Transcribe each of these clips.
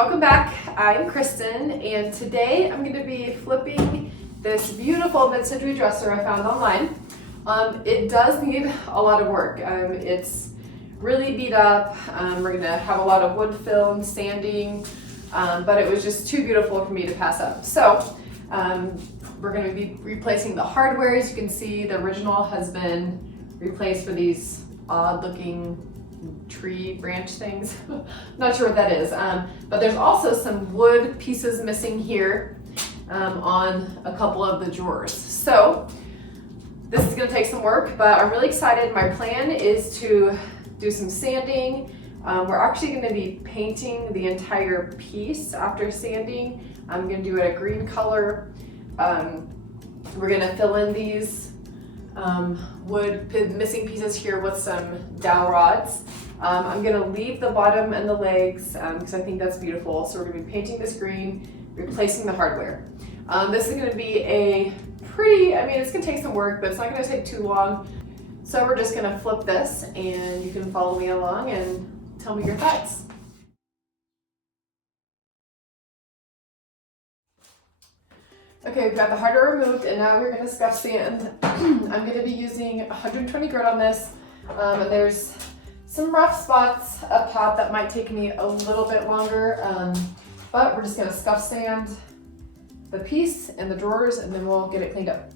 welcome back. I'm Kristen, and today I'm going to be flipping this beautiful mid-century dresser I found online. It does need a lot of work. It's really beat up. We're going to have a lot of wood fill and sanding, but it was just too beautiful for me to pass up. So we're going to be replacing the hardware. As you can see, the original has been replaced for these odd-looking tree branch things. Not sure what that is, but there's also some wood pieces missing here on a couple of the drawers. So this is going to take some work, but I'm really excited. My plan is to do some sanding. We're actually going to be painting the entire piece after sanding. I'm going to do it a green color. We're going to fill in these wood missing pieces here with some dowel rods. I'm going to leave the bottom and the legs because I think that's beautiful. So we're going to be painting this green, replacing the hardware. This is going to be a pretty, it's going to take some work, but it's not going to take too long. So we're just going to flip this and you can follow me along and tell me your thoughts. Okay, we've got the hardware removed and now we're going to scuff sand. I'm going to be using 120 grit on this. And there's some rough spots up top that might take me a little bit longer, but we're just going to scuff sand the piece and the drawers and then we'll get it cleaned up.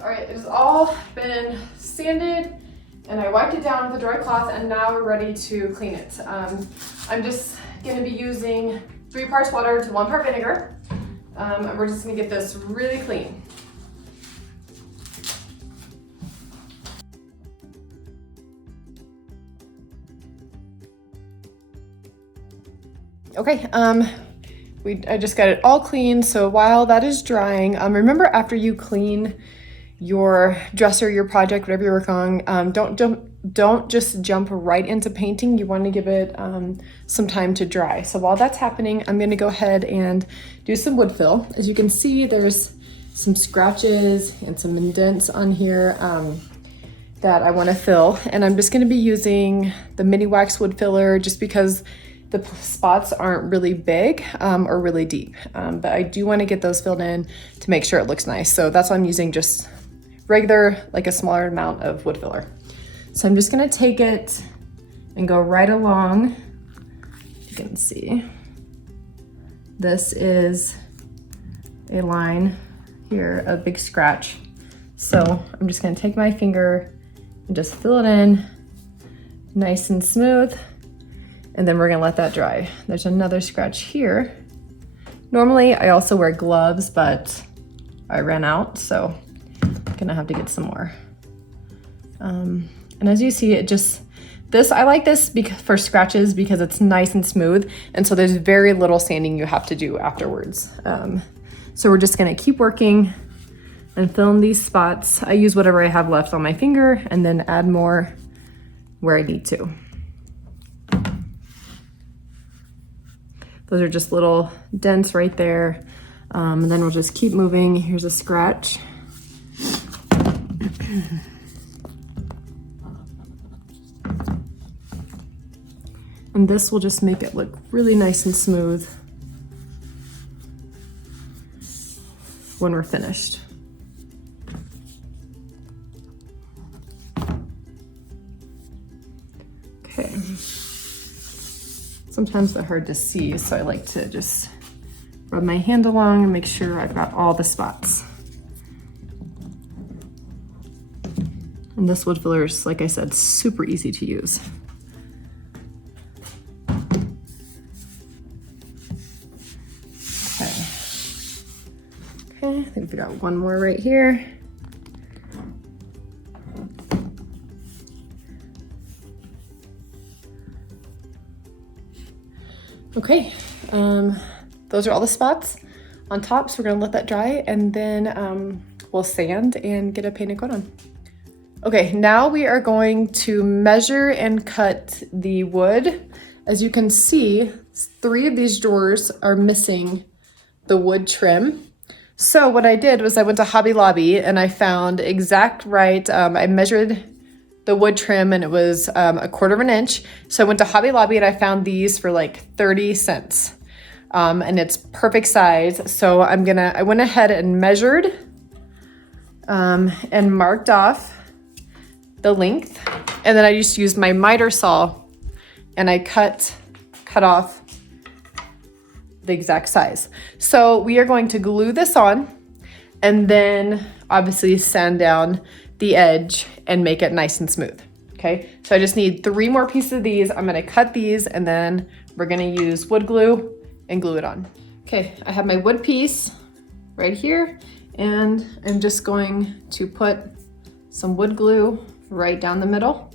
All right, it has all been sanded and I wiped it down with a dry cloth and now we're ready to clean it. I'm just gonna be using 3 parts water to 1 part vinegar. And we're just gonna get this really clean. Okay, I just got it all clean, so while that is drying, remember after you clean your dresser, your project, whatever you're working on, don't just jump right into painting. You want to give it some time to dry. So while that's happening, I'm going to go ahead and do some wood fill. As you can see, there's some scratches and some indents on here that I want to fill, and I'm just going to be using the mini wax wood filler just because the spots aren't really big or really deep, but I do want to get those filled in to make sure it looks nice. So that's why I'm using just regular, like a smaller amount of wood filler. So I'm just gonna take it and go right along. You can see this is a line here, a big scratch. So I'm just gonna take my finger and just fill it in nice and smooth. And then we're gonna let that dry. There's another scratch here. Normally I also wear gloves, but I ran out, so I'm gonna have to get some more. And as you see, I like this for scratches because it's nice and smooth, and so there's very little sanding you have to do afterwards. So we're just gonna keep working and fill in these spots. I use whatever I have left on my finger and then add more where I need to. Those are just little dents right there. And then we'll just keep moving. Here's a scratch. And this will just make it look really nice and smooth when we're finished. Okay. Sometimes they're hard to see, so I like to just rub my hand along and make sure I've got all the spots. And this wood filler is, like I said, super easy to use. Okay, I think we got one more right here. Okay, those are all the spots. on top. So we're gonna let that dry, and then we'll sand and get a painted coat on. Okay, now we are going to measure and cut the wood. As you can see, 3 of these drawers are missing the wood trim. So what I did was I went to Hobby Lobby and I found exact right. I measured the wood trim and it was 1/4 inch. So I went to Hobby Lobby and I found these for like 30 cents. And it's perfect size. So I went ahead and measured and marked off the length. And then I just used my miter saw and I cut off the exact size. So we are going to glue this on and then obviously sand down the edge and make it nice and smooth. Okay, so I just need 3 more pieces of these. I'm gonna cut these and then we're gonna use wood glue and glue it on. Okay, I have my wood piece right here and I'm just going to put some wood glue right down the middle.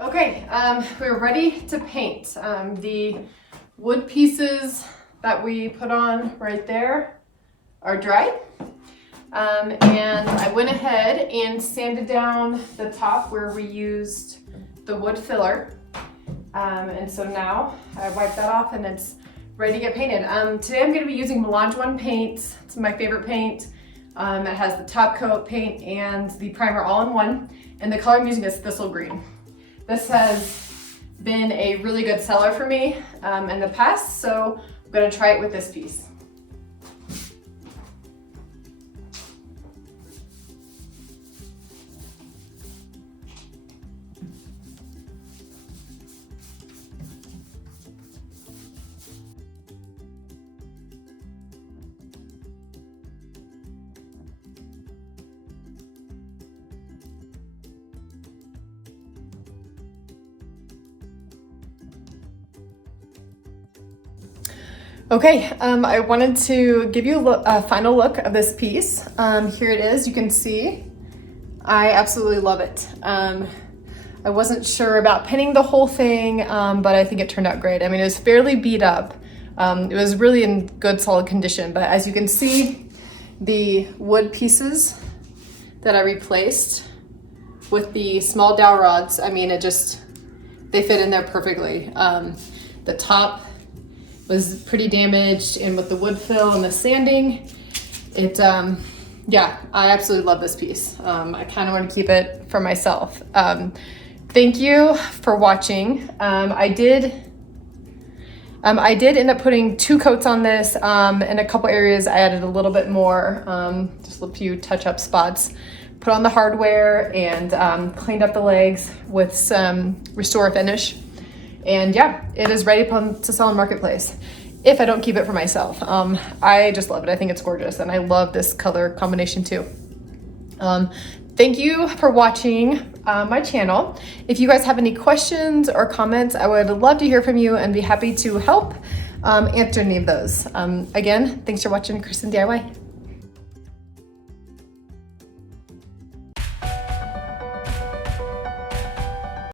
Okay, we're ready to paint. The wood pieces that we put on right there are dry. And I went ahead and sanded down the top where we used the wood filler. And so now I wiped that off and it's ready to get painted. Today I'm gonna be using Melange One paint. It's my favorite paint. It has the top coat paint and the primer all in one. And the color I'm using is Thistle Green. This has been a really good seller for me in the past, so I'm gonna try it with this piece. Okay, I wanted to give you a final look of this piece. Here it is, you can see. I absolutely love it. I wasn't sure about pinning the whole thing, but I think it turned out great. I mean, it was fairly beat up. It was really in good, solid condition, but as you can see, the wood pieces that I replaced with the small dowel rods, I mean, they fit in there perfectly. The top was pretty damaged, and with the wood fill and the sanding, yeah, I absolutely love this piece. I kind of want to keep it for myself. Thank you for watching. I did end up putting 2 coats on this. In a couple areas I added a little bit more, just a few touch-up spots. Put on the hardware and cleaned up the legs with some Restore Finish. And yeah, it is ready to sell in Marketplace if I don't keep it for myself. I just love it. I think it's gorgeous, and I love this color combination too. Thank you for watching my channel. If you guys have any questions or comments, I would love to hear from you and be happy to help answer any of those. Again, thanks for watching Kristen DIY.